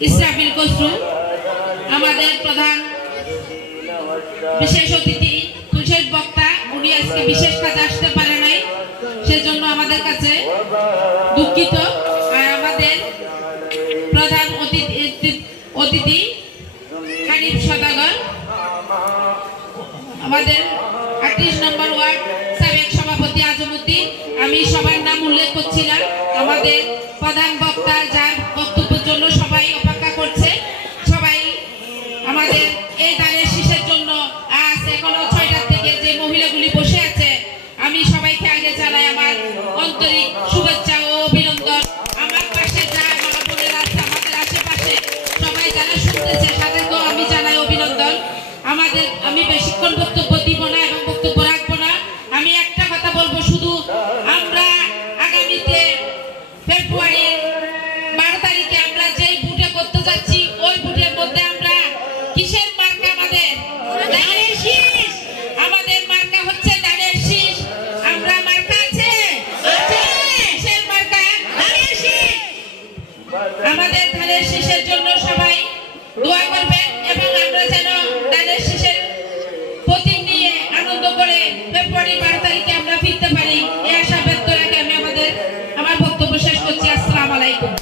ইসরাফিল খসরু, আমাদের প্রধান বিশেষ অতিথি বিশেষ বক্তা, উনি আজকে বিশেষ কাজে আসতে পারে নাই, সেজন্য আমাদের কাছে দুঃখিত। আর আমাদের প্রধান অতিথি হানিফ সদাগর, আমাদের 38 নম্বর ওয়ার্ড সাবেক সভাপতি আজমউদ্দিন, আমি সবার নাম উল্লেখ করছি না। আমাদের প্রধান বক্তা যার বক্তব্যের জন্য সবাই অপেক্ষা করছে, সবাই আমাদের এই দানের শীষের জন্য আজ এখনো 6টার থেকে যে মহিলাগুলি বসে আছে, আমি সবাইকে আগে জানাই আমার আন্তরিক শুভেচ্ছা ও অভিনন্দন। আমার পাশে যা মা বোনেরা আছে, আমাদের আশেপাশে সবাই যারা শুনতেছে তাদেরকেও আমি জানাই অভিনন্দন। আমি বেশিক্ষণ বক্তব্য দিব না এবং বক্তব্য রাখবো না। আমি একটা কথা বলবো, শুধু আমরা আগামীতে ফেব্রুয়ারির 12 তারিখে আমরা যেই ভোটে করতে যাচ্ছি, ওই ভোটের মধ্যে আমরা কিসের মার্কা? আমাদের ধানের শীষ। আমাদের মার্কা হচ্ছে ধানের শীষ। আমরা মার্কা আছে, কিসের মার্কা? ধানের শীষ। আমাদের ধানের শীষের জন্য সবাই দোয়া করবেন এবং আমরা যেন ধানের শীষের প্রতীক নিয়ে আনন্দ করে ফেব্রুয়ারি 12 তারিখে আমরা ফিরতে পারি, এই আশা ব্যক্ত রেখে আমি আমার বক্তব্য শেষ করছি। আসসালামু আলাইকুম।